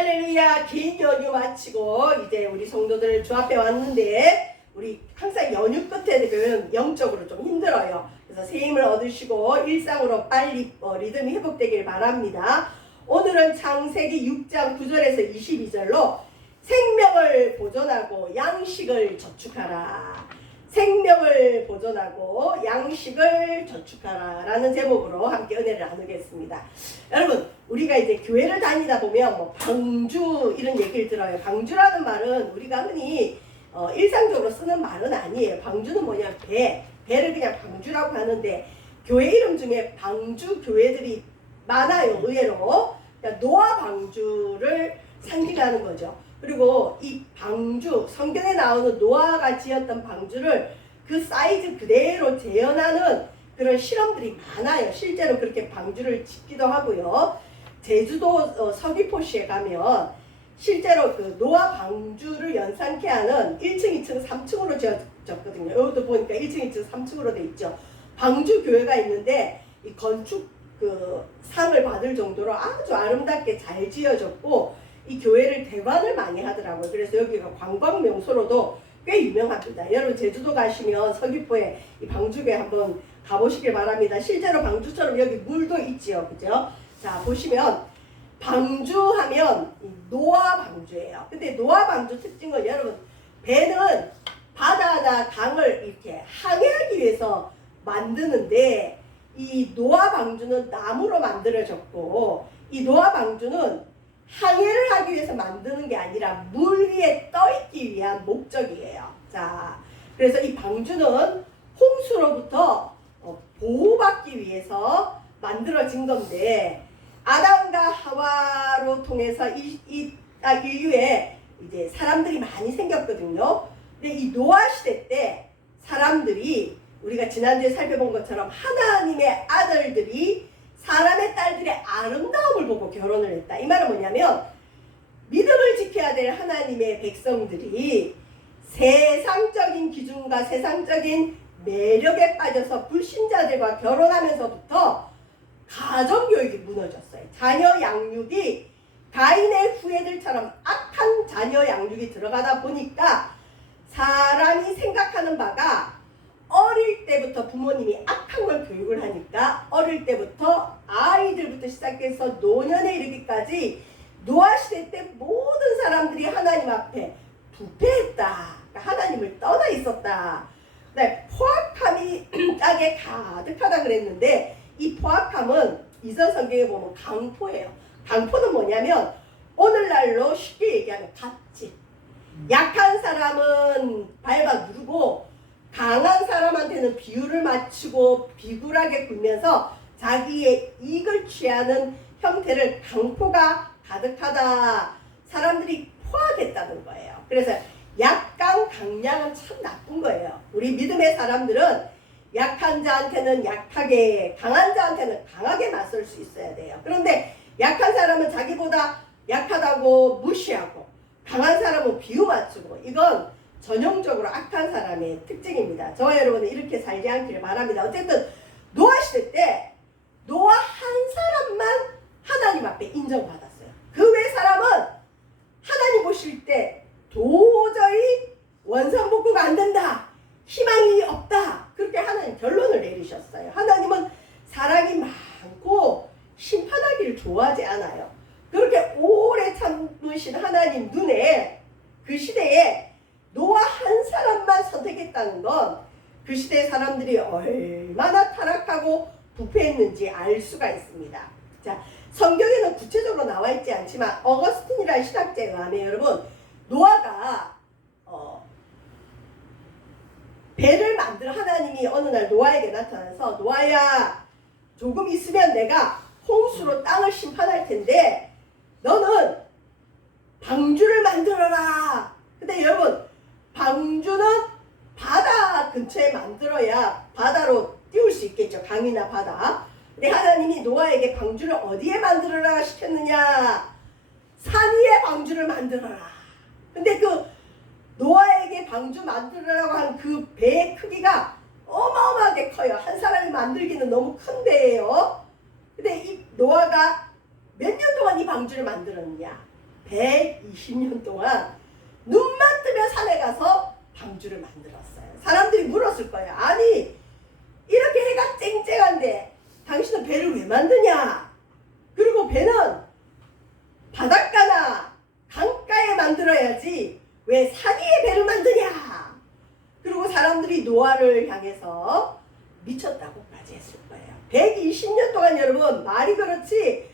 할렐루야. 긴 연휴 마치고 이제 우리 성도들 주 앞에 왔는데 우리 항상 연휴 끝에 되면 영적으로 좀 힘들어요. 그래서 새 힘을 얻으시고 일상으로 빨리 리듬이 회복되길 바랍니다. 오늘은 창세기 6장 9절에서 22절로 생명을 보존하고 양식을 저축하라. 생명을 보존하고 양식을 저축하라 라는 제목으로 함께 은혜를 나누겠습니다. 여러분, 우리가 이제 교회를 다니다 보면 뭐 방주 이런 얘기를 들어요. 방주라는 말은 우리가 흔히 일상적으로 쓰는 말은 아니에요. 방주는 뭐냐, 배를 그냥 방주라고 하는데 교회 이름 중에 방주 교회들이 많아요. 의외로. 그러니까 노아 방주를 상징하는 거죠. 그리고 이 방주, 성경에 나오는 노아가 지었던 방주를 그 사이즈 그대로 재현하는 그런 실험들이 많아요. 실제로 그렇게 방주를 짓기도 하고요. 제주도 서귀포시에 가면 실제로 그 노아 방주를 연상케 하는 1층, 2층, 3층으로 지어졌거든요. 여기도 보니까 1층, 2층, 3층으로 돼 있죠. 방주 교회가 있는데 이 건축 그 상을 받을 정도로 아주 아름답게 잘 지어졌고 이 교회를 대관을 많이 하더라고요. 그래서 여기가 관광 명소로도 꽤 유명합니다. 여러분 제주도 가시면 서귀포에 이 방주교회 한번 가보시길 바랍니다. 실제로 방주처럼 여기 물도 있지요. 그죠? 자, 보시면 방주하면 노아 방주예요. 근데 노아 방주 특징은 여러분, 배는 바다나 강을 이렇게 항해하기 위해서 만드는데 이 노아 방주는 나무로 만들어졌고 이 노아 방주는 항해를 하기 위해서 만드는 게 아니라 물 위에 떠있기 위한 목적이에요. 자, 그래서 이 방주는 홍수로부터 보호받기 위해서 만들어진 건데 아담과 하와로 통해서 인류에 이제 사람들이 많이 생겼거든요. 근데 이 노아 시대 때 사람들이 우리가 지난주에 살펴본 것처럼 하나님의 아들들이 사람의 딸들의 아름다움을 보고 결혼을 했다. 이 말은 뭐냐면 믿음을 지켜야 될 하나님의 백성들이 세상적인 기준과 세상적인 매력에 빠져서 불신자들과 결혼하면서부터 가정교육이 무너졌어요. 자녀 양육이 가인의 후예들처럼 악한 자녀 양육이 들어가다 보니까 사람이 생각하는 바가 어릴 때부터 부모님이 악한 걸 교육을 하니까 어릴 때부터 아이들부터 시작해서 노년에 이르기까지 노아 시대 때 모든 사람들이 하나님 앞에 부패했다. 그러니까 하나님을 떠나 있었다. 네, 포악함이 땅에 가득하다 그랬는데 이 포악함은 이전 성경에 보면 강포예요. 강포는 뭐냐면 오늘날로 쉽게 얘기하면 갑질. 약한 사람은 밟아 누르고 강한 사람한테는 비유를 맞추고 비굴하게 굴면서 자기의 이익을 취하는 형태를 강포가 가득하다. 사람들이 포악했다는 거예요. 그래서 약강 강량은 참 나쁜 거예요. 우리 믿음의 사람들은 약한 자한테는 약하게, 강한 자한테는 강하게 맞설 수 있어야 돼요. 그런데 약한 사람은 자기보다 약하다고 무시하고 강한 사람은 비유 맞추고 이건 전형적으로 악한 사람의 특징입니다. 저와 여러분은 이렇게 살지 않기를 바랍니다. 어쨌든 노아 시대 때 노아 한 사람만 하나님 앞에 인정받았어요. 그 외 사람은 하나님 보실 때 도저히 원상복구가 안 된다. 희망이 없다. 그렇게 하나님 결론을 내리셨어요. 하나님은 사랑이 많고 심판하기를 좋아하지 않아요. 그렇게 오래 참으신 하나님 눈에 그 시대에 노아 한 사람만 선택했다는 건 그 시대 사람들이 얼마나 타락하고 부패했는지 알 수가 있습니다. 자, 성경에는 구체적으로 나와 있지 않지만 어거스틴이라는 신학자에 의하면 여러분 노아가 배를 만들 하나님이 어느 날 노아에게 나타나서 노아야 조금 있으면 내가 홍수로 땅을 심판할 텐데 너는 방주를 만들어라. 근데 여러분 방주는 바다 근처에 만들어야 바다로 띄울 수 있겠죠. 강이나 바다. 근데 하나님이 노아에게 방주를 어디에 만들어라 시켰느냐. 산 위에 방주를 만들어라. 근데 그 노아에게 방주 만들어라고 한 그 배의 크기가 어마어마하게 커요. 한 사람이 만들기는 너무 큰 배예요. 근데 이 노아가 몇 년 동안 이 방주를 만들었느냐. 120년 동안 눈만 뜨면 산에 가서 방주를 만들었어요. 사람들이 물었을 거예요. 아니 이렇게 해가 쨍쨍한데 당신은 배를 왜 만드냐? 그리고 배는 바닷가나 강가에 만들어야지 왜 산 위에 배를 만드냐? 그리고 사람들이 노아를 향해서 미쳤다고까지 했을 거예요. 120년 동안 여러분 말이 그렇지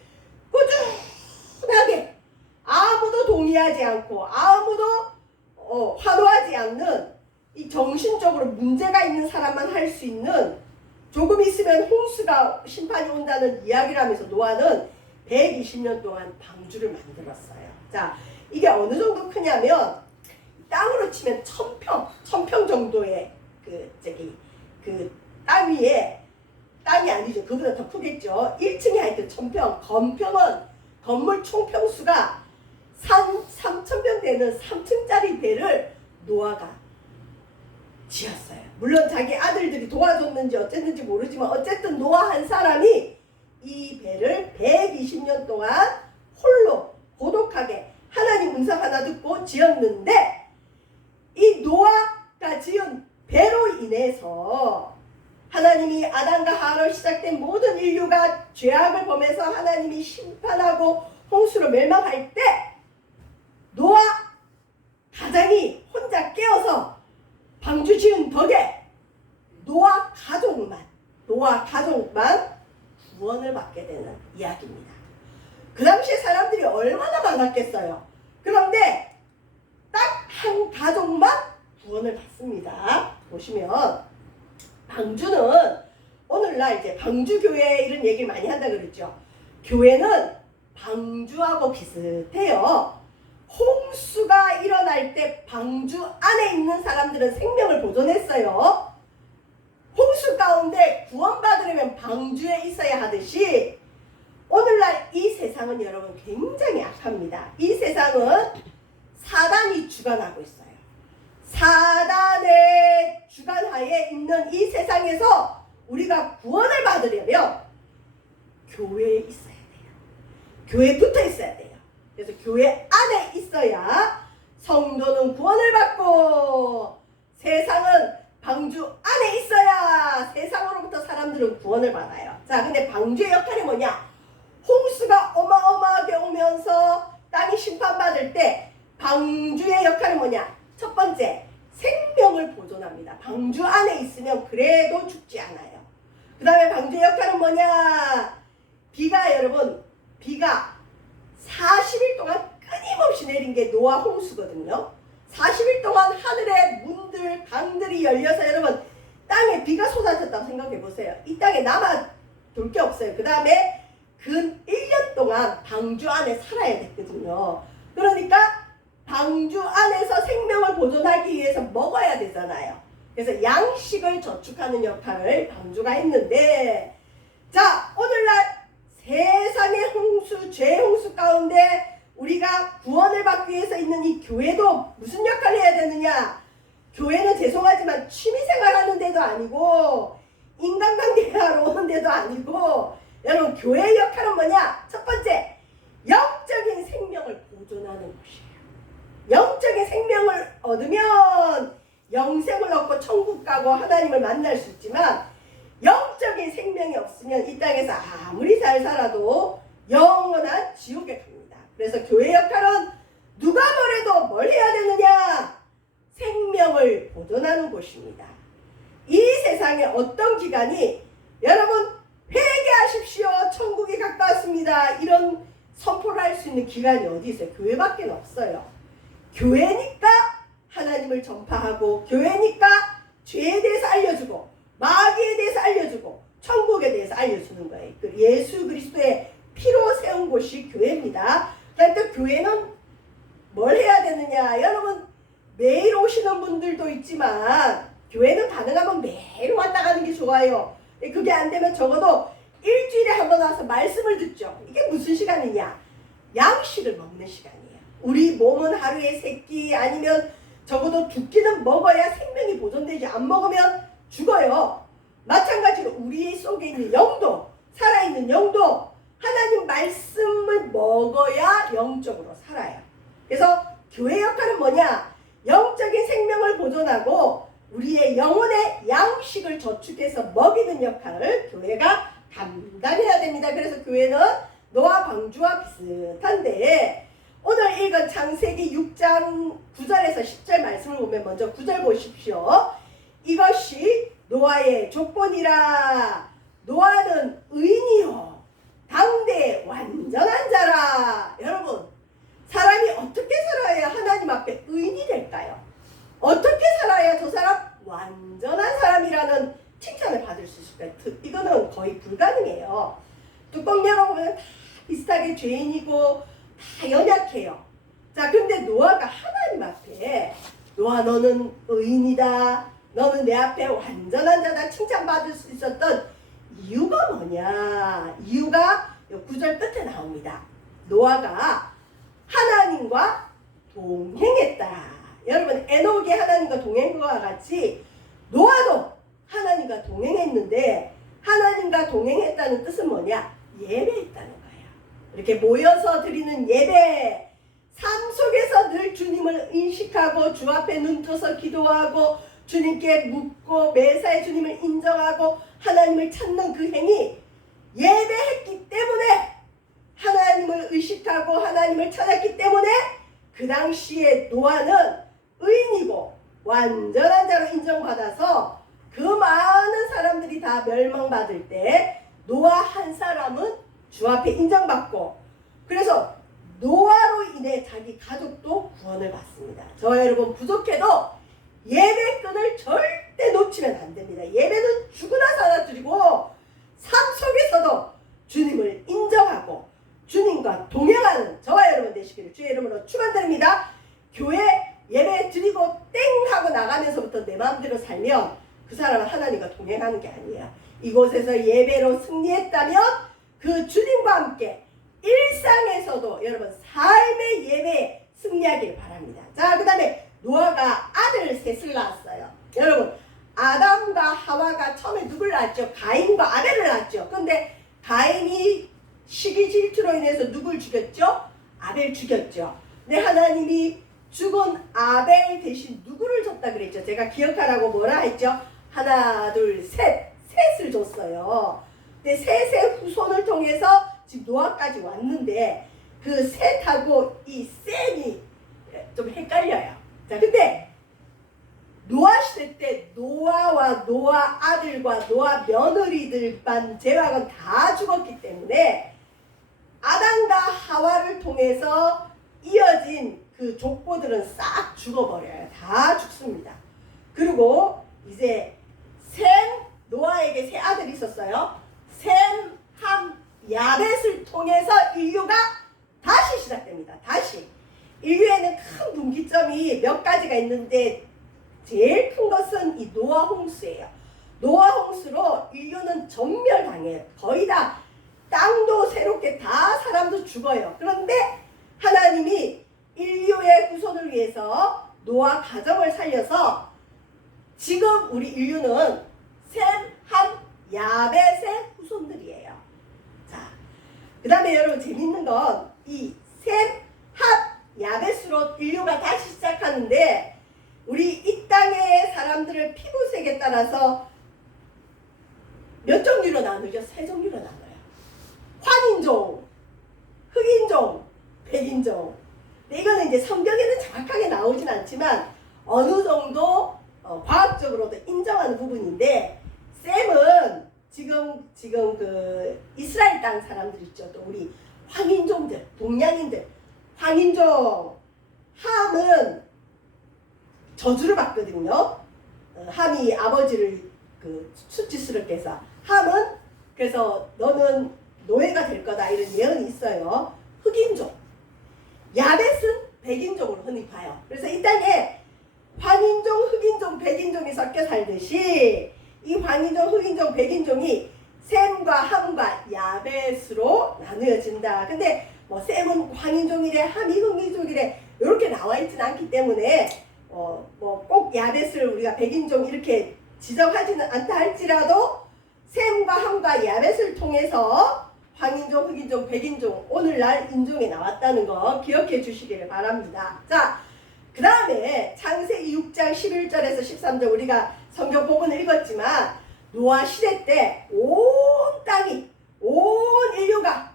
꾸준하게 아무도 동의하지 않고 아무도 환호하지 않는 이 정신적으로 문제가 있는 사람만 할 수 있는 조금 있으면 홍수가 심판이 온다는 이야기를 하면서 노아는 120년 동안 방주를 만들었어요. 자, 이게 어느 정도 크냐면 땅으로 치면 1000평 정도의 땅 위에 땅이 아니죠. 그보다 더 크겠죠. 1층이 하여튼 1000평, 건평은 건물 총평수가 3000평 되는 3층짜리 배를 노아가 지었어요. 물론 자기 아들들이 도와줬는지 어쨌는지 모르지만 어쨌든 노아 한 사람이 이 배를 120년 동안 홀로 고독하게 하나님 음성 하나 듣고 지었는데 이 노아가 지은 배로 인해서 하나님이 아담과 하와로 시작된 모든 인류가 죄악을 범해서 하나님이 심판하고 홍수로 멸망할 때 노아 가장이 혼자 깨어서 방주 지은 덕에 노아 가족만 구원을 받게 되는 이야기입니다. 그 당시에 사람들이 얼마나 많았겠어요. 그런데 딱 한 가족만 구원을 받습니다. 보시면 방주는 오늘날 이제 방주교회 이런 얘기를 많이 한다 그랬죠. 교회는 방주하고 비슷해요. 홍수가 일어날 때 방주 안에 있는 사람들은 생명을 보존했어요. 홍수 가운데 구원받으려면 방주에 있어야 하듯이 오늘날 이 세상은 여러분 굉장히 악합니다. 이 세상은 사단이 주관하고 있어요. 사단의 주관하에 있는 이 세상에서 우리가 구원을 받으려면 교회에 있어야 돼요. 교회에 붙어 있어야 돼요. 그래서 교회 안에 있어야 성도는 구원을 받고 세상은 방주 안에 있어야 세상으로부터 사람들은 구원을 받아요. 자, 근데 방주의 역할이 뭐냐? 홍수가 어마어마하게 오면서 땅이 심판받을 때 방주의 역할은 뭐냐? 첫 번째, 생명을 보존합니다. 방주 안에 있으면 그래도 죽지 않아요. 그 다음에 방주의 역할은 뭐냐? 비가 40일 동안 끊임없이 내린 게 노아 홍수거든요. 40일 동안 하늘의 문들, 강들이 열려서 여러분 땅에 비가 쏟아졌다고 생각해 보세요. 이 땅에 남아돌 게 없어요. 그 다음에 근 1년 동안 방주 안에 살아야 됐거든요. 그러니까 방주 안에서 생명을 보존하기 위해서 먹어야 되잖아요. 그래서 양식을 저축하는 역할을 방주가 했는데, 자, 오늘날 세상의 홍수, 죄 홍수 가운데 우리가 구원을 받기 위해서 있는 이 교회도 무슨 역할을 해야 되느냐? 교회는 죄송하지만 취미생활 하는 데도 아니고 인간관계하러 오는 데도 아니고, 여러분 교회의 역할은 뭐냐? 첫 번째, 영적인 생명을 보존하는 곳이에요. 영적인 생명을 얻으면 영생을 얻고 천국 가고 하나님을 만날 수 있지만 영적인 생명이 없으면 이 땅에서 아무리 잘 살아도 영원한 지옥에 갑니다. 그래서 교회 역할은 누가 뭐래도 뭘 해야 되느냐? 생명을 보존하는 곳입니다. 이 세상에 어떤 기관이 여러분 회개하십시오, 천국이 가까웠습니다, 이런 선포를 할 수 있는 기관이 어디 있어요? 교회밖에 없어요. 교회니까 하나님을 전파하고, 교회니까 죄에 대해서 알려주고, 마귀에 대해서 알려주고, 천국에 대해서 알려주는 거예요. 예수 그리스도의 피로 세운 곳이 교회입니다. 그런데 교회는 뭘 해야 되느냐? 여러분 매일 오시는 분들도 있지만 교회는 가능하면 매일 왔다 가는 게 좋아요. 그게 안 되면 적어도 일주일에 한 번 와서 말씀을 듣죠. 이게 무슨 시간이냐? 양식을 먹는 시간이에요. 우리 몸은 하루에 3끼 아니면 적어도 2끼는 먹어야 생명이 보존되지, 안 먹으면 죽어요. 마찬가지로 우리 속에 있는 영도, 살아있는 영도 하나님 말씀을 먹어야 영적으로 살아요. 그래서 교회 역할은 뭐냐? 영적인 생명을 보존하고 우리의 영혼의 양식을 저축해서 먹이는 역할을 교회가 감당해야 됩니다. 그래서 교회는 노아 방주와 비슷한데, 오늘 읽은 창세기 6장 9절에서 10절 말씀을 보면 먼저 9절 보십시오. 이것이 노아의 조건이라. 노아는 의인이요 당대 완전한 자라. 여러분, 사람이 어떻게 살아야 하나님 앞에 의인이 될까요? 어떻게 살아야 저 사람 완전한 사람이라는 칭찬을 받을 수 있을까요? 이거는 거의 불가능해요. 뚜껑 열어보면 다 비슷하게 죄인이고 다 연약해요. 자, 근데 노아가 하나님 앞에 노아 너는 의인이다, 너는 내 앞에 완전한 자다 칭찬받을 수 있었던 이유가 뭐냐? 이유가 9절 끝에 나옵니다. 노아가 하나님과 동행했다. 여러분, 에녹이 하나님과 동행과 같이 노아도 하나님과 동행했는데, 하나님과 동행했다는 뜻은 뭐냐? 예배했다는 거예요. 이렇게 모여서 드리는 예배, 삶 속에서 늘 주님을 인식하고 주 앞에 눈 떠서 기도하고 주님께 묻고 매사에 주님을 인정하고 하나님을 찾는 그 행위, 예배했기 때문에, 하나님을 의식하고 하나님을 찾았기 때문에 그 당시에 노아는 의인이고 완전한 자로 인정받아서 그 많은 사람들이 다 멸망받을 때 노아 한 사람은 주 앞에 인정받고, 그래서 노아로 인해 자기 가족도 구원을 받습니다. 저와 여러분, 부족해도 예배끈을 절대 놓치면 안 됩니다. 예배는 죽으나 살아 드리고 삶 속에서도 주님을 인정하고 주님과 동행하는 저와 여러분 되시기를 주의 이름으로 축원드립니다. 교회 예배 드리고 땡 하고 나가면서부터 내 마음대로 살면 그 사람은 하나님과 동행하는 게 아니에요. 이곳에서 예배로 승리했다면 그 주님과 함께 일상에서도 여러분 삶의 예배에 승리하길 바랍니다. 자, 그 다음에 노아가 아들 셋을 낳았어요. 여러분, 아담과 하와가 처음에 누굴 낳았죠? 가인과 아벨을 낳았죠. 근데 가인이 시기 질투로 인해서 누굴 죽였죠? 아벨 죽였죠. 근데 하나님이 죽은 아벨 대신 누구를 줬다 그랬죠? 제가 기억하라고 뭐라 했죠? 하나, 둘, 셋을 줬어요. 근데 셋의 후손을 통해서 지금 노아까지 왔는데 그 셋하고 이 셈이 좀 헷갈려요. 자, 근데 노아 시대 때 노아와 노아 아들과 노아 며느리들만 제외하고는 다 죽었기 때문에 아담과 하와를 통해서 이어진 그 족보들은 싹 죽어버려요. 다 죽습니다. 그리고 이제 셈, 노아에게 세 아들이 있었어요. 셈, 함, 야벳을 통해서 인류가 다시 시작됩니다. 다시. 인류에는 큰 분기점이 몇 가지가 있는데 제일 큰 것은 이 노아 홍수예요. 노아 홍수로 인류는 전멸당해요. 거의 다 땅도 새롭게 다 사람도 죽어요. 그런데 하나님이 인류의 구원을 위해서 노아 가정을 살려서 지금 우리 인류는 셈, 함, 야벳의 후손들이에요. 자, 그 다음에 여러분 재밌는 건 이 셈, 함, 야벳으로 인류가 다시 시작하는데 우리 이 땅의 사람들을 피부색에 따라서 몇 종류로 나누죠? 세 종류로 나눠요. 환인종, 흑인종, 백인종. 근데 이거는 이제 성경에는 정확하게 나오진 않지만 어느 정도 과학적으로도 인정하는 부분인데, 셈은 지금 그 이스라엘 땅 사람들 있죠. 또 우리 황인종들, 동양인들, 황인종. 함은 저주를 받거든요. 함이 아버지를 그 수치스럽게 해서, 함은 그래서 너는 노예가 될 거다 이런 예언이 있어요. 흑인종. 야벳은 백인종으로 흔히 봐요. 그래서 이 땅에 황인종, 흑인종, 백인종이 섞여 살듯이 이 황인종, 흑인종, 백인종이 셈과 함과 야벳으로 나누어진다. 근데 뭐 셈은 황인종이래, 함이 흑인종이래 이렇게 나와 있지는 않기 때문에 뭐 꼭 야벳을 우리가 백인종 이렇게 지정하지는 않다 할지라도 셈과 함과 야벳을 통해서 황인종, 흑인종, 백인종 오늘날 인종에 나왔다는 거 기억해 주시기를 바랍니다. 자, 그 다음에 창세기 6장 11절에서 13절 우리가 성경 본문을 읽었지만 노아 시대 때 온 땅이 온 인류가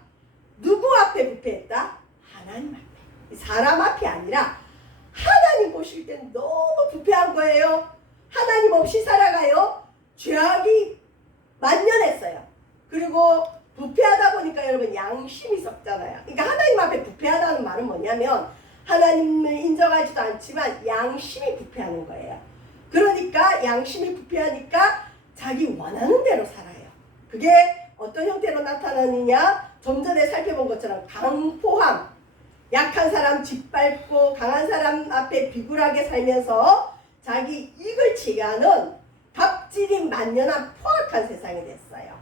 누구 앞에 부패했다? 하나님 앞에. 사람 앞이 아니라 하나님 보실 때는 너무 부패한 거예요. 하나님 없이 살아가요. 죄악이 만연했어요. 그리고 부패하다 보니까 여러분 양심이 썩잖아요. 그러니까 하나님 앞에 부패하다는 말은 뭐냐면 하나님을 인정하지도 않지만 양심이 부패하는 거예요. 그러니까 양심이 부패하니까 자기 원하는 대로 살아요. 그게 어떤 형태로 나타나느냐? 좀 전에 살펴본 것처럼 강포함, 약한 사람 짓밟고 강한 사람 앞에 비굴하게 살면서 자기 이익을 취하는 갑질이 만연한 포악한 세상이 됐어요.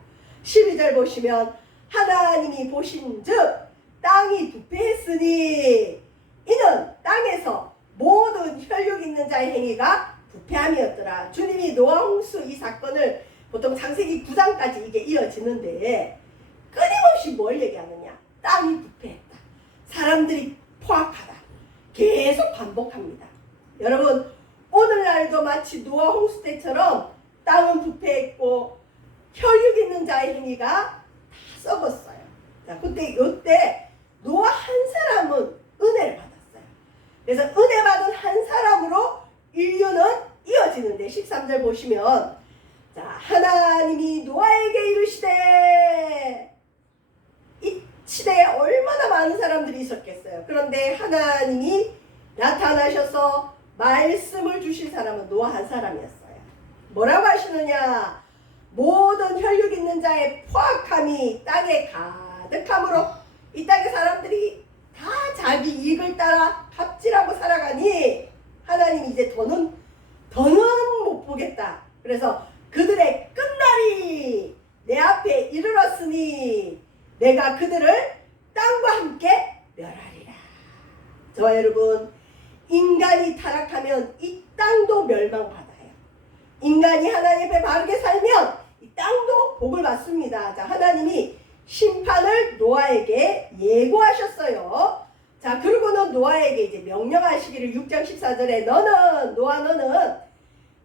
12절 보시면 하나님이 보신즉 땅이 부패했으니 이는 땅에서 모든 혈육 있는 자의 행위가 부패함이었더라. 주님이 노아 홍수 이 사건을 보통 창세기 9장까지 이게 이어지는데 끊임없이 뭘 얘기하느냐? 땅이 부패했다. 사람들이 포악하다. 계속 반복합니다. 여러분 오늘날도 마치 노아 홍수 때처럼 땅은 부패했고 혈육 있는 자의 행위가 다 썩었어요. 자, 그때 이때 노아 한 사람은 은혜를 받았어요. 그래서 은혜 받은 한 사람으로 인류는 이어지는데 13절 보시면 자, 하나님이 노아에게 이르시되 이 시대에 얼마나 많은 사람들이 있었겠어요. 그런데 하나님이 나타나셔서 말씀을 주실 사람은 노아 한 사람이었어요. 뭐라고 하시느냐? 모든 혈육 있는 자의 포악함이 땅에 가득함으로 이 땅의 사람들이 다 자기 이익을 따라 갑질하고 살아가니 하나님이 이제 더는 못 보겠다. 그래서 그들의 끝날이 내 앞에 이르렀으니 내가 그들을 땅과 함께 멸하리라. 저 여러분 인간이 타락하면 이 땅도 멸망받아요. 인간이 하나님 앞에 바르게 살면 이 땅도 복을 받습니다. 자, 하나님이 심판을 노아에게 예고하셨어요. 자, 그리고는 노아에게 이제 명령하시기를 6장 14절에 너는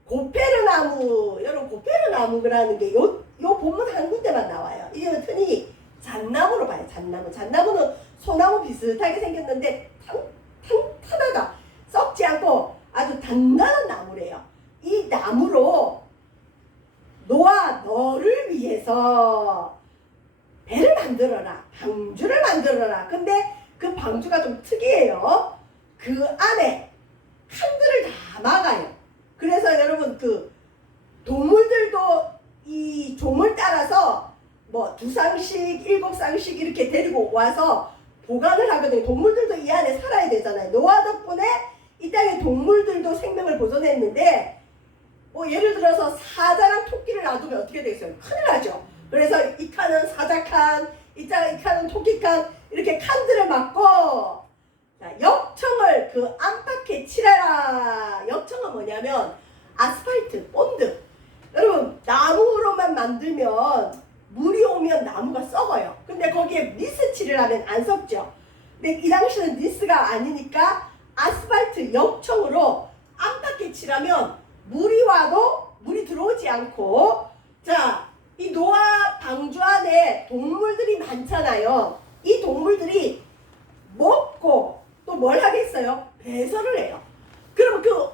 고페르나무, 여러분 고페르나무라는 게 요 본문 한 군데만 나와요. 이게 흔히 잣나무로 봐요. 잣나무는 소나무 비슷하게 생겼는데 탄탄하다. 썩지 않고 아주 단단한 나무래요. 이 나무로 노아 너를 위해서 배를 만들어라. 방주를 만들어라. 근데 그 방주가 좀 특이해요. 그 안에 칸들을 다 막아요. 그래서 여러분 그 동물들도 이 종을 따라서 뭐 2쌍씩 7쌍씩 이렇게 데리고 와서 보관을 하거든요. 동물들도 이 안에 살아야 되잖아요. 노아 덕분에 이 땅의 동물들도 생명을 보존했는데 뭐 예를 들어서 사자랑 토끼를 놔두면 어떻게 되겠어요? 큰일 나죠. 그래서 이 칸은 사자 칸, 이 칸은 토끼 칸 이렇게 칸들을 막고 자, 역청을 그 안팎에 칠해라. 역청은 뭐냐면 아스팔트, 본드. 여러분 나무로만 만들면 물이 오면 나무가 썩어요. 근데 거기에 니스 칠을 하면 안 썩죠. 근데 이 당시는 니스가 아니니까 아스팔트 역청으로 안팎에 칠하면 물이 와도 물이 들어오지 않고 자, 이 노아 방주 안에 동물들이 많잖아요. 이 동물들이 먹고 또 뭘 하겠어요? 배설을 해요. 그러면 그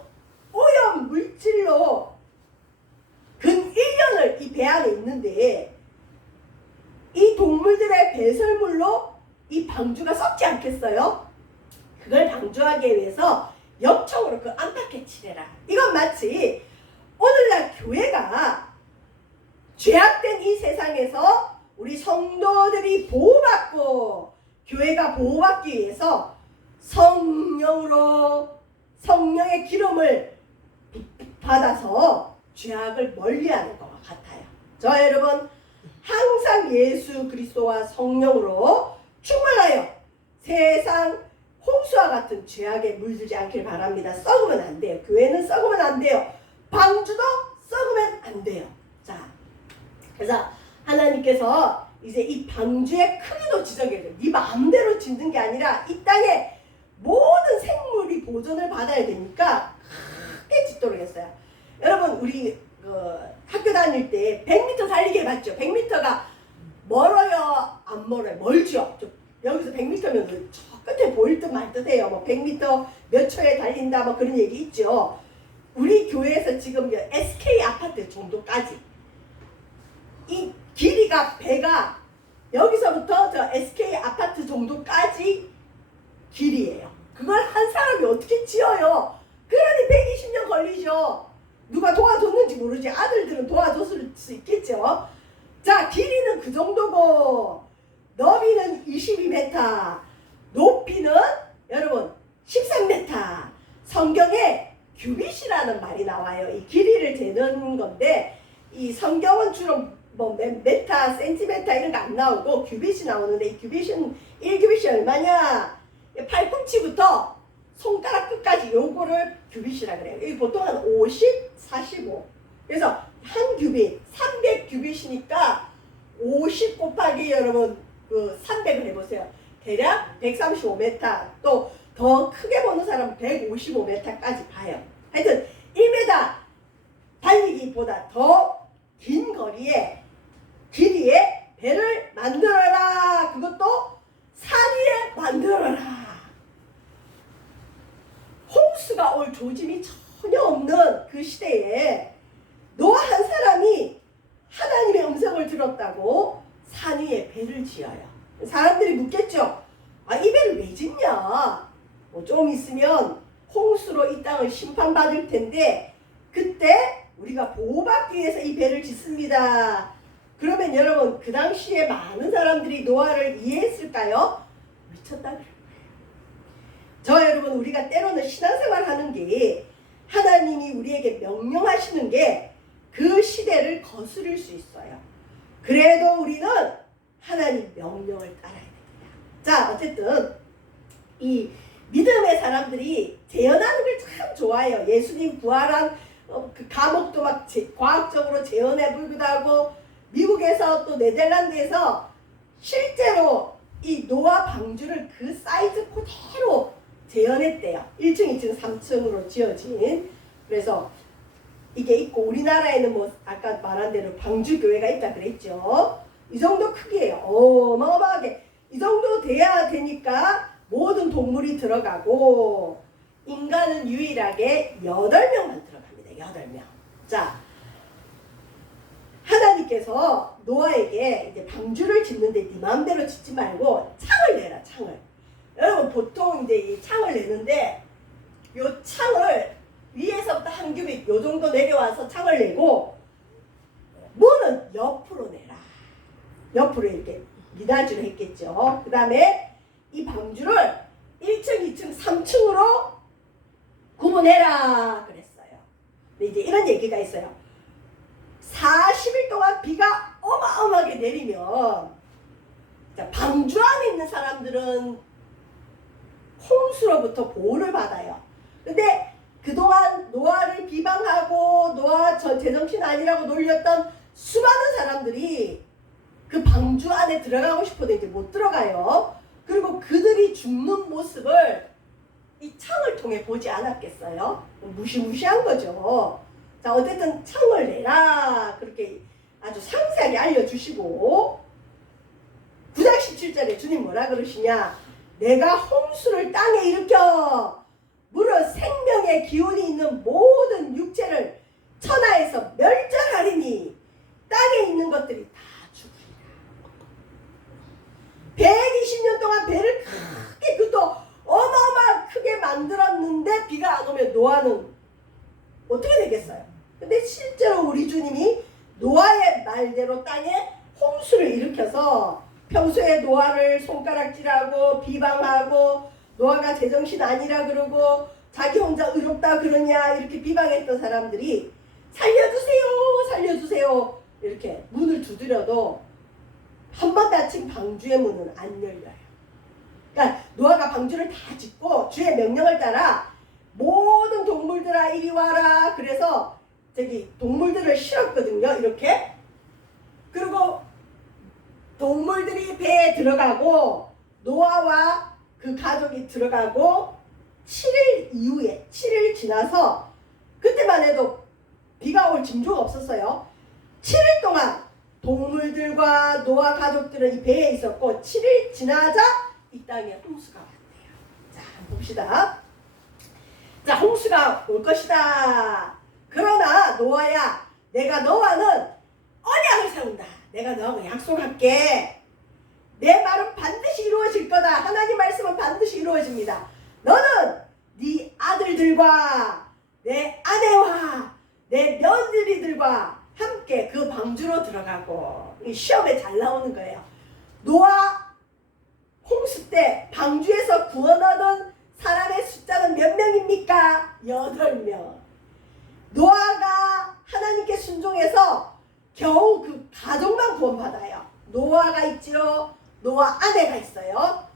오염 물질로 근 1년을 이 배 안에 있는데 이 동물들의 배설물로 이 방주가 썩지 않겠어요? 그걸 방주하기 위해서 역청으로 그 안팎에 칠해라. 이건 마치 오늘날 교회가 죄악된 이 세상에서 우리 성도들이 보호받고 교회가 보호받기 위해서 성령으로 성령의 기름을 받아서 죄악을 멀리하는 것과 같아요. 저 여러분 항상 예수 그리스도와 성령으로 충만하여 세상 홍수와 같은 죄악에 물들지 않길 바랍니다. 썩으면 안 돼요. 교회는 썩으면 안 돼요. 방주도 썩으면 안 돼요. 자, 그래서 하나님께서 이제 이 방주의 크기도 지정해줘. 네 마음대로 짓는 게 아니라 이 땅에 모든 생물이 보존을 받아야 되니까 크게 짓도록 했어요. 여러분 우리 학교 다닐 때 100m 달리기 해봤죠? 100m가 멀어요? 안 멀어요? 멀죠? 여기서 100m면 저 끝에 보일 듯 말 듯해요. 뭐 100m 몇 초에 달린다 뭐 그런 얘기 있죠. 우리 교회에서 지금 SK 아파트 정도까지 이 길이가 배가 여기서부터 저 SK 아파트 정도까지 길이에요. 그걸 한 사람이 어떻게 지어요? 그러니 120년 걸리죠. 누가 도와줬는지 모르지. 아들들은 도와줬을 수 있겠죠. 자, 길이는 그 정도고 너비는 22m, 높이는 여러분 13m. 성경에 규빗이라는 말이 나와요. 이 길이를 재는 건데 이 성경은 주로 뭐 메타, 센티메타 이런 거 안 나오고 규빗이 나오는데 이 규빗은 1규빗이 얼마냐? 팔꿈치부터 손가락 끝까지 요거를 규빗이라 그래요. 여기 보통 한 50, 45. 그래서 한 규빗, 300규빗이니까 50 곱하기 여러분 그 300을 해보세요. 대략 135m. 또 더 크게 보는 사람은 155m까지 봐요. 하여튼 1m 달리기보다 더 긴 거리에 길이에 배를 만들어라. 그것도 산 위에 만들어라. 홍수가 올 조짐이 전혀 없는 그 시대에 노아 한 사람이 하나님의 음성을 들었다고 산 위에 배를 지어요. 사람들이 묻겠죠. 아, 이 배를 왜 짓냐? 뭐 좀 있으면 홍수로 이 땅을 심판받을 텐데 그때 우리가 보호받기 위해서 이 배를 짓습니다. 그러면 여러분 그 당시에 많은 사람들이 노아를 이해했을까요? 미쳤다 그럴 거예요. 저 여러분 우리가 때로는 신앙생활 하는 게 하나님이 우리에게 명령하시는 게 그 시대를 거스릴 수 있어요. 그래도 우리는 하나님 명령을 따라야 됩니다. 자, 어쨌든 이 믿음의 사람들이 재현하는 걸 참 좋아해요. 예수님 부활한 그 감옥도 막 과학적으로 재현해 보기도 하고 미국에서 또 네덜란드에서 실제로 이 노아 방주를 그 사이즈 그대로 재현했대요. 1층, 2층, 3층으로 지어진. 그래서 이게 있고 우리나라에는 뭐 아까 말한 대로 방주교회가 있다 그랬죠. 이 정도 크기예요. 어마어마하게. 이 정도 돼야 되니까 모든 동물이 들어가고 인간은 유일하게 8명만 들어갑니다. 8명. 자, 하나님께서 노아에게 이제 방주를 짓는데 네 마음대로 짓지 말고 창을 내라. 창을. 여러분 보통 이제 이 창을 내는데 요 창을 위에서부터 한 규빗 요 정도 내려와서 창을 내고 문은 옆으로 내라. 옆으로 이렇게 미닫이로 했겠죠. 그 다음에 이 방주를 1층, 2층, 3층으로 구분해라 그랬어요. 근데 이제 이런 얘기가 있어요. 40일 동안 비가 어마어마하게 내리면 방주 안에 있는 사람들은 홍수로부터 보호를 받아요. 근데 그동안 노아를 비방하고 노아 제정신 아니라고 놀렸던 수많은 사람들이 그 방주 안에 들어가고 싶어도 이제 못 들어가요. 그리고 그들이 죽는 모습을 이 창을 통해 보지 않았겠어요? 무시무시한 거죠. 자, 어쨌든 창을 내라. 그렇게 아주 상세하게 알려주시고 9장 17절에 주님 뭐라 그러시냐? 내가 홍수를 땅에 일으켜 무릇 생명의 기운이 있는 모든 육체를 천하에서 멸절하리니 땅에 있는 것들이 다 죽으리라. 120년 동안 배를 크게 그것도 어마어마하게 크게 만들었는데 비가 안 오면 노아는 어떻게 되겠어요? 근데 실제로 우리 주님이 노아의 말대로 땅에 홍수를 일으켜서 평소에 노아를 손가락질하고 비방하고 노아가 제정신 아니라 그러고 자기 혼자 의롭다 그러냐 이렇게 비방했던 사람들이 살려주세요 살려주세요 이렇게 문을 두드려도 한 번 닫힌 방주의 문은 안 열려요. 그러니까 노아가 방주를 다 짓고 주의 명령을 따라 모든 동물들아 이리 와라 그래서 저기 동물들을 실었거든요. 이렇게. 그리고 동물들이 배에 들어가고 노아와 그 가족이 들어가고 7일 이후에 7일 지나서 그때만 해도 비가 올 징조가 없었어요. 7일 동안 동물들과 노아 가족들은 이 배에 있었고 7일 지나자 이 땅에 홍수가 왔대요. 자, 한번 봅시다. 자, 홍수가 올 것이다. 그러나 노아야, 내가 너와는 언약을 세운다. 내가 너하고 약속할게. 내 말은 반드시 이루어질 거다. 하나님 말씀은 반드시 이루어집니다. 너는 네 아들들과 내 아내와 내 며느리들과 함께 그 방주로 들어가고, 이 시험에 잘 나오는 거예요. 노아 홍수 때 방주에서 구원 얻은 사람의 숫자는 몇 명입니까? 8명. 노아가 하나님께 순종해서 겨우 그 가족만 구원받아요. 노아가 있지요. 노아 아내가 있어요.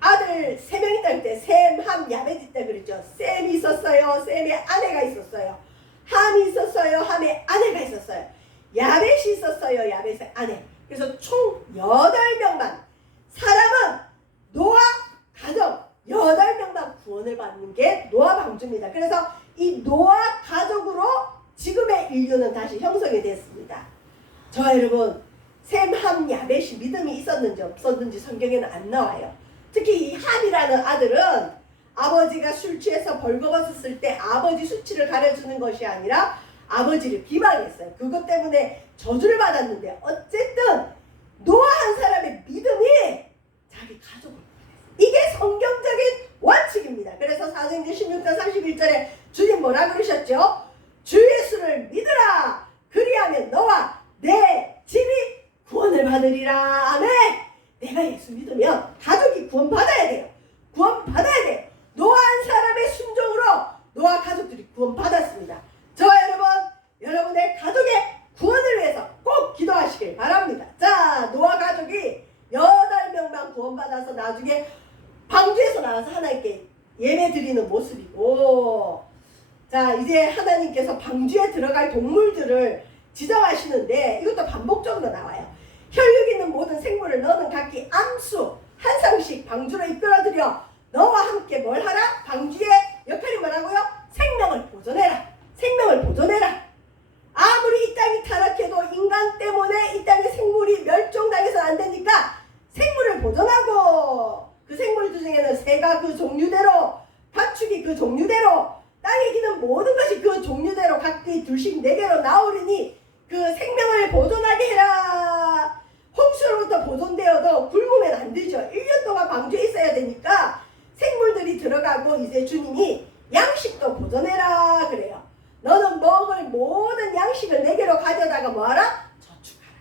아들 3명 있다 그때 셈, 함, 야벳 있다 그랬죠. 셈이 있었어요. 셈의 아내가 있었어요. 함이 있었어요. 함의 아내가 있었어요. 야벳이 있었어요. 야벳의 아내. 그래서 총 8명만, 사람은 노아 가족 8명만 구원을 받는 게 노아 방주입니다. 그래서 이 노아 가족으로 지금의 인류는 다시 형성이 됐습니다. 저와 여러분, 셈, 함, 야벳이 믿음이 있었는지 없었는지 성경에는 안 나와요. 특히 이 함이라는 아들은 아버지가 술 취해서 벌거벗었을 때 아버지 수치를 가려주는 것이 아니라 아버지를 비방했어요. 그것 때문에 저주를 받았는데, 어쨌든 노아 한 사람의 믿음이 자기 가족을 구원했어요. 이게 성경적인 원칙입니다. 그래서 사도행전 16장 31절에 주님 뭐라 그러셨죠? 주 예수를 믿으라. 그리하면 너와 내 집이 구원을 받으리라. 아멘. 내가 예수 믿으면 가족이 구원받아야 돼요. 구원받아야 돼요. 노아 한 사람의 순종으로 노아 가족들이 구원받았습니다. 저와 여러분, 여러분의 가족의 구원을 위해서 꼭 기도하시길 바랍니다. 자, 노아 가족이 8명만 구원받아서 나중에 방주에서 나와서 하나님께 예배 드리는 모습이고, 자, 이제 하나님께서 방주에 들어갈 동물들을 지정하시는데 이것도 반복적으로 나와요. 혈육 있는 모든 생물을 너는 각기 암수 한 쌍씩 방주로 이끌어들여 너와 함께 뭘 하라? 방주의 역할이 뭐라고요? 생명을 보존해라. 생명을 보존해라. 아무리 이 땅이 타락해도 인간 때문에 이 땅의 생물이 멸종당해서는 안 되니까 생물을 보존하고, 그 생물 중에는 새가 그 종류대로, 가축이 그 종류대로, 땅에 기는 모든 것이 그 종류대로 각기 둘씩 4개로 나오리니 그 생명을 보존하게 해라. 홍수로부터 보존되어도 굶으면 안 되죠. 1년 동안 방주에 있어야 되니까 생물들이 들어가고, 이제 주님이 양식도 보존해라 그래요. 너는 먹을 모든 양식을 4개로 가져다가 뭐하라? 저축하라.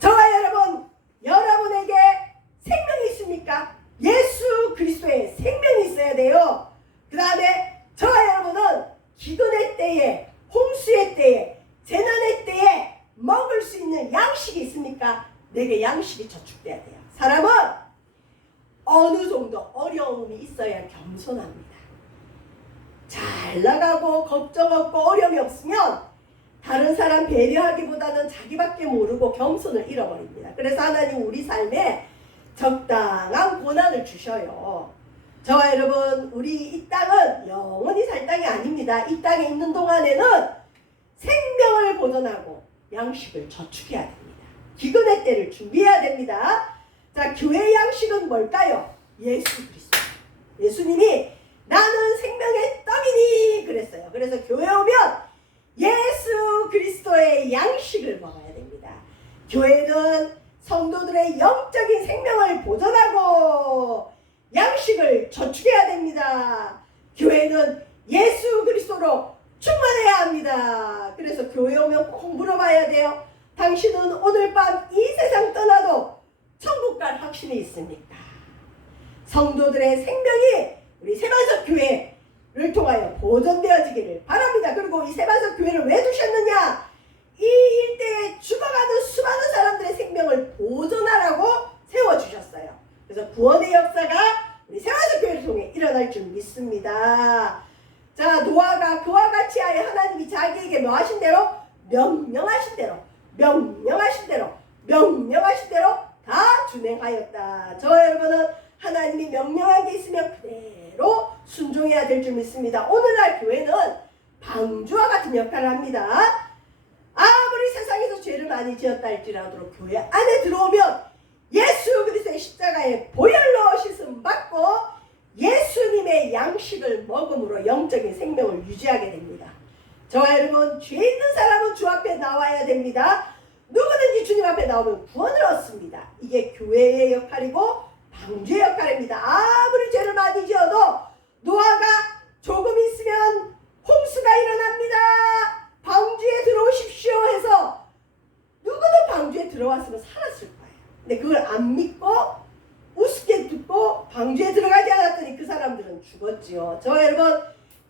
저와 여러분, 여러분에게 생명이 있습니까? 예수 그리스도의 생명이 있어야 돼요. 그 다음에 저와 여러분은 기근의 때에, 홍수의 때에, 재난의 때에 먹을 수 있는 양식이 있습니까? 내게 양식이 저축돼야 돼요. 사람은 어느 정도 어려움이 있어야 겸손합니다. 잘 나가고 걱정 없고 어려움이 없으면 다른 사람 배려하기보다는 자기밖에 모르고 겸손을 잃어버립니다. 그래서 하나님 우리 삶에 적당한 고난을 주셔요. 저와 여러분, 우리 이 땅은 영원히 살 땅이 아닙니다. 이 땅에 있는 동안에는 생명을 보존하고 양식을 저축해야 됩니다. 기근의 때를 준비해야 됩니다. 자, 교회 양식은 뭘까요? 예수 그리스도. 예수님이 나는 생명의 떡이니 그랬어요. 그래서 교회 오면 예수 그리스도의 양식을 먹어야 됩니다. 교회는 성도들의 영적인 생명을 보존하고 양식을 저축해야 됩니다. 교회는 예수 그리스도로 충만해야 합니다. 그래서 교회 오면 꼭 물어봐야 돼요. 당신은 오늘 밤 이 세상 떠나도 천국 갈 확신이 있습니까? 성도들의 생명이 우리 세만석 교회를 통하여 보존되어지기를 바랍니다. 그리고 이 세만석 교회를 왜 두셨느냐? 이 일대에 죽어가는 수많은 사람들의 생명을 보존하라고 세워주셨어요. 그래서 구원의 역사가 우리 세만석 교회를 통해 일어날 줄 믿습니다. 자, 노아가 그와 같이 하여 하나님이 자기에게 뭐 하신 대로? 명령하신 대로 명령하신 대로 다 준행하였다. 저와 여러분은 하나님이 명령한 게 있으면 그대로 순종해야 될 줄 믿습니다. 오늘날 교회는 방주와 같은 역할을 합니다. 아무리 세상에서 죄를 많이 지었다 할지라도 교회 안에 들어오면 예수 그리스도의 십자가에 보혈로 씻음 받고 예수님의 양식을 먹음으로 영적인 생명을 유지하게 됩니다. 저와 여러분, 죄 있는 사람은 주 앞에 나와야 됩니다. 누구든지 주님 앞에 나오면 구원을 얻습니다. 이게 교회의 역할이고 방주의 역할입니다. 아무리 죄를 많이 지어도 노아가 조금 있으면 홍수가 일어납니다. 방주에 들어오십시오 해서 누구도 방주에 들어왔으면 살았을 거예요. 근데 그걸 안 믿고 우습게 듣고 방주에 들어가지 않았더니 그 사람들은 죽었지요. 저와 여러분,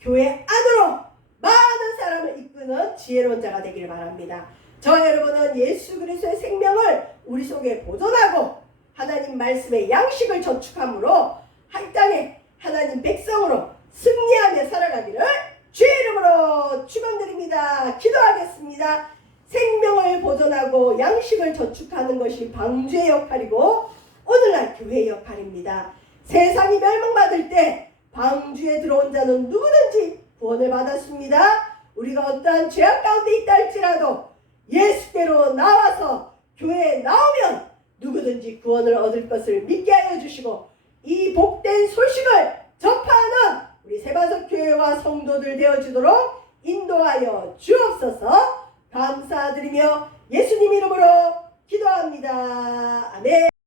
교회 안으로 많은 사람을 이끄는 지혜로운 자가 되기를 바랍니다. 저와 여러분은 예수 그리스도의 생명을 우리 속에 보존하고 하나님 말씀의 양식을 저축함으로 한 땅에 하나님 백성으로 승리하며 살아가기를 주의 이름으로 축원드립니다. 기도하겠습니다. 생명을 보존하고 양식을 저축하는 것이 방주의 역할이고 오늘날 교회의 역할입니다. 세상이 멸망받을 때 방주에 들어온 자는 누구든지 구원을 받았습니다. 우리가 어떠한 죄악 가운데 있다 할지라도 예수께로 나와서 교회에 나오면 누구든지 구원을 얻을 것을 믿게 하여 주시고 이 복된 소식을 접하는 우리 세바석교회와 성도들 되어주도록 인도하여 주옵소서. 감사드리며 예수님 이름으로 기도합니다. 아멘.